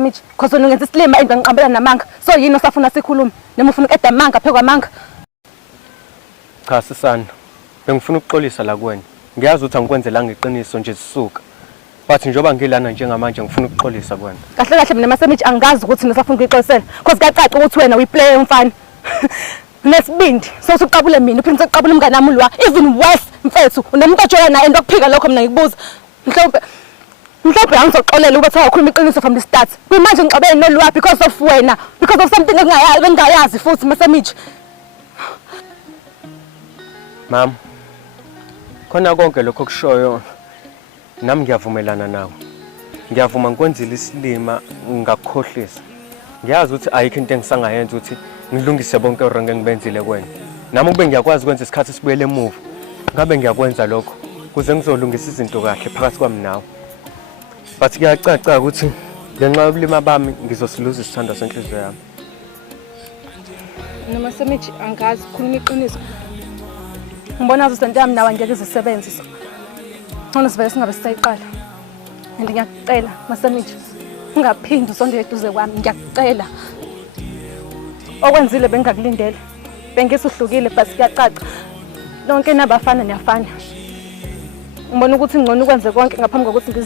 Masemichi because wena ungenza isilima engiqambela namanga so yini osafuna sikhulume noma ufuna uqeda amanga phekwa amanga cha sisana bengifuna ukuxolisa la kuwena ngiyazi ukuthi angikwenzelanga ngeqiniso nje sisuka but njoba ngilana njengamanje ngifuna ukuxolisa kuwena kahle kahle mina Masemichi angazi ukuthi nisafuna ukuyixolisela because kuyacaca ukuthi wena uyiplayer umfana nesibindi so usuqabule mina uphinde uqabule umngane wami ulwa even worse mfethu unomuntu ojola naye into okuphika lokho mina ngikubuza mhlawumbe angizoxolela ukuthi awukhuluma iqiniso from the start manje ngixabene nolwa because of wena because of something engayazi futhi Masemichi Mama khona konke lokho kushoyo nami ngiyavumelana nawe ngiyavuma ngikwenzile isilima ngakukhohlisa ngiyazi ukuthi ayikho into engisangayenza ukuthi ngilungise bonke oronke engibenzile kuwena nami kube ngiyakwazi ukwenza isikhathi sibuyele emuva ngabe ngiyakwenza lokho kuze ngizolungisa izinto kahle phakathi kwami nawe but kuyacaca ukuthi ngenxa yobulima bami ngizosiluza isithando senhliziyo yami noma Masemichi angazi khuluma iqiniso ngibona ukuthi into yami nawe ngeke izisebenzise ngona sivele singabe sisayiqala and ngiyakucela Masemichi ungaphindi usondele eduze kwami ngiyakucela okwenzile bengakulindele bengisuhlukile but kuyacaca lonke nabafana niyafana ngibona ukuthi ngcono ukwenze konke ngaphambi kokuthi